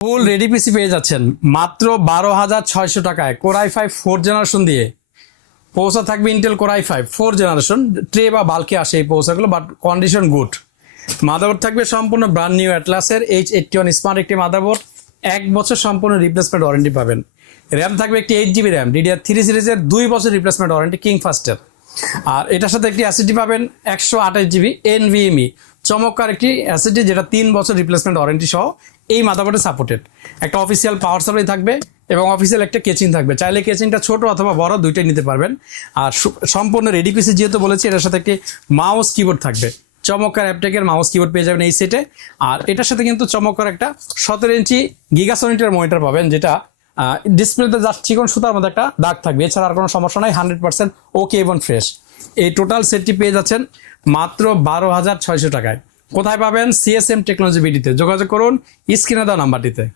Full ready পিসি পেয়ে যাচ্ছেন। মাত্র বারো হাজার ছয়শো টাকায় কোরাই ফাইভ ফোর জেনারেশন দিয়ে পৌঁছা থাকবে Intel core i five four generation tray বা বাল্কে আসে এই পৌঁছাগুলো বাট কন্ডিশন গুড মাদারবোর্ড থাকবে সম্পূর্ণ ব্র্যান্ড নিউ অ্যাটলাসের এইচ এইটটি ওয়ান স্মার্ট একটি মাদারবোর্ড এক বছর সম্পূর্ণ রিপ্লেসমেন্ট ওয়ারেন্টি পাবেন। র্যাম থাকবে একটি eight GB RAM DDR three সিরিজের দুই বছর রিপ্লেসমেন্ট ওয়ারেন্টি কিং ফাস্টের আর এটার সাথে একটি অ্যাসিডি পাবেন একশো আঠাশ জিবি এনভিএমই। চমৎকার একটি অ্যাসিডি যেটা তিন বছর রিপ্লেসমেন্ট ওয়ারেন্টি সহ এই মাদারবোর্ডে সাপোর্টেড একটা অফিসিয়াল পাওয়ার সাপ্লাই থাকবে এবং অফিসিয়াল একটা কেচিং থাকবে। চাইলে কেচিংটা ছোট অথবা বড় দুইটাই নিতে পারবেন। আর সম্পূর্ণ রেডি পিসি যেহেতু বলেছি, এটার সাথে একটি মাউস কিবোর্ড থাকবে। চমৎকার অ্যাপটেকের মাউস কিবোর্ড পেয়ে যাবেন এই সেটে আর এটার সাথে কিন্তু চমৎকার একটা সতেরো ইঞ্চি গিগাসনিটার মনিটর পাবেন, যেটা ডিসপ্লেতে জাস্ট চিকন সুতার মধ্যে একটা দাগ থাকবে। এছাড়া আর কোনো সমস্যা নাই হান্ড্রেড পার্সেন্ট ওকে এবং ফ্রেশ এই টোটাল সেটটি পেয়ে যাচ্ছেন মাত্র বারো হাজার ছয়শো টাকায়। কোথায় পাবেন? সিএসএম টেকনোলজি বিডিতে যোগাযোগ করুন, স্ক্রিনে দেওয়া নাম্বারটিতে।